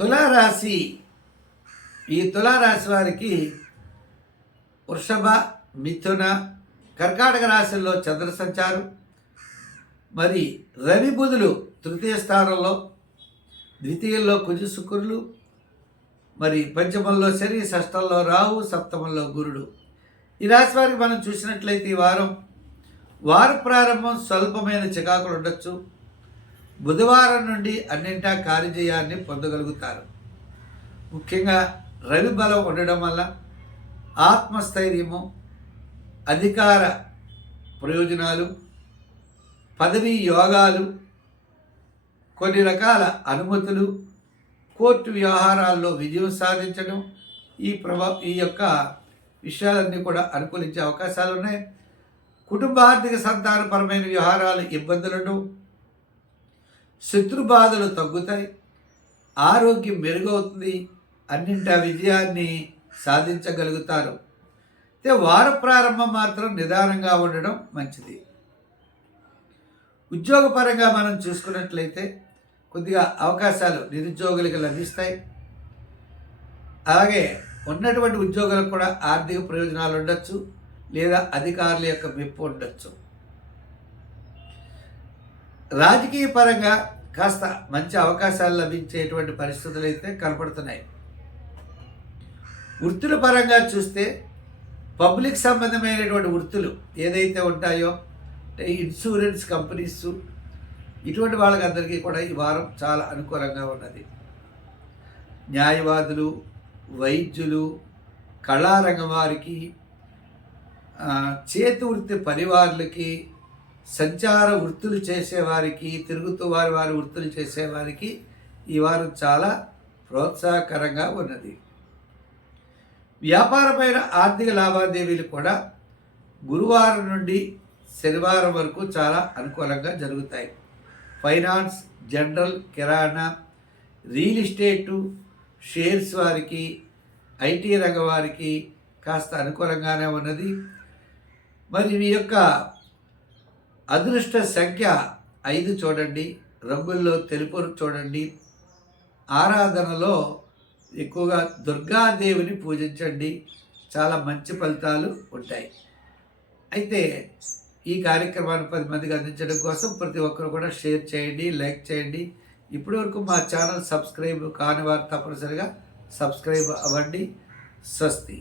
తులారాశి. ఈ తులారాశి వారికి వృషభ, మిథున, కర్కాటక రాశుల్లో చంద్ర సంచారం, మరి రవి బుధులు తృతీయ స్థానంలో, ద్వితీయంలో కుజు శుక్రులు, మరి పంచమంలో శని, షష్టంలో రాహు, సప్తమంలో గురుడు. ఈ రాశి వారికి మనం చూసినట్లయితే ఈ వార ప్రారంభం స్వల్పమైన చికాకులు ఉండొచ్చు. బుధవారం నుండి అన్నింటా కార్యజయాన్ని పొందగలుగుతారు. ముఖ్యంగా రవి బలం ఉండడం వల్ల ఆత్మస్థైర్యము, అధికార ప్రయోజనాలు, పదవీ యోగాలు, కొన్ని రకాల అనుమతులు, కోర్టు వ్యవహారాల్లో విజయం సాధించడం, ఈ యొక్క విషయాలన్నీ కూడా అనుకూలించే అవకాశాలు ఉన్నాయి. కుటుంబ ఆర్థిక సంతానపరమైన వ్యవహారాలు ఇబ్బందులను, శత్రుబాధలు తగ్గుతాయి, ఆరోగ్యం మెరుగవుతుంది, అన్నింటా విజయాన్ని సాధించగలుగుతారు. అయితే వార ప్రారంభం మాత్రం నిదానంగా ఉండడం మంచిది. ఉద్యోగపరంగా మనం చూసుకున్నట్లయితే కొద్దిగా అవకాశాలు నిరుద్యోగులకు లభిస్తాయి. అలాగే ఉన్నటువంటి ఉద్యోగులకు కూడా ఆర్థిక ప్రయోజనాలు ఉండొచ్చు, లేదా అధికారుల యొక్క మెప్పు ఉండొచ్చు. రాజకీయ పరంగా కాస్త మంచి అవకాశాలు లభించేటువంటి పరిస్థితులు అయితే కనపడుతున్నాయి. వృత్తుల పరంగా చూస్తే పబ్లిక్ సంబంధమైనటువంటి వృత్తులు ఏదైతే ఉంటాయో, ఇన్సూరెన్స్ కంపెనీస్, ఇటువంటి వాళ్ళకందరికీ కూడా ఈ వారం చాలా అనుకూలంగా ఉన్నది. న్యాయవాదులు, వైద్యులు, కళారంగం వారికి, చేతి వృత్తి పనివారులకి, సంచార వృత్తులు చేసేవారికి, తిరుగుతూ వారి వృత్తులు చేసేవారికి ఈ వారం చాలా ప్రోత్సాహకరంగా ఉన్నది. వ్యాపారమైన ఆర్థిక లావాదేవీలు కూడా గురువారం నుండి శనివారం వరకు చాలా అనుకూలంగా జరుగుతాయి. ఫైనాన్స్, జనరల్, కిరాణా, రియల్ ఎస్టేటు, షేర్స్ వారికి, ఐటీ రంగం వారికి కాస్త అనుకూలంగానే ఉన్నది. మరి మీ యొక్క అదృష్ట సంఖ్య 5 చూడండి, రంగుల్లో తెలుపు చూడండి. ఆరాధనలో ఎక్కువగా దుర్గాదేవిని పూజించండి, చాలా మంచి ఫలితాలు ఉంటాయి. అయితే ఈ కార్యక్రమాన్ని 10 మందికి అందించడం కోసం ప్రతి ఒక్కరు కూడా షేర్ చేయండి, లైక్ చేయండి. ఇప్పటివరకు మా ఛానల్ సబ్స్క్రైబ్ కాని వారు తప్పనిసరిగా సబ్స్క్రైబ్ అవ్వండి. స్వస్తి.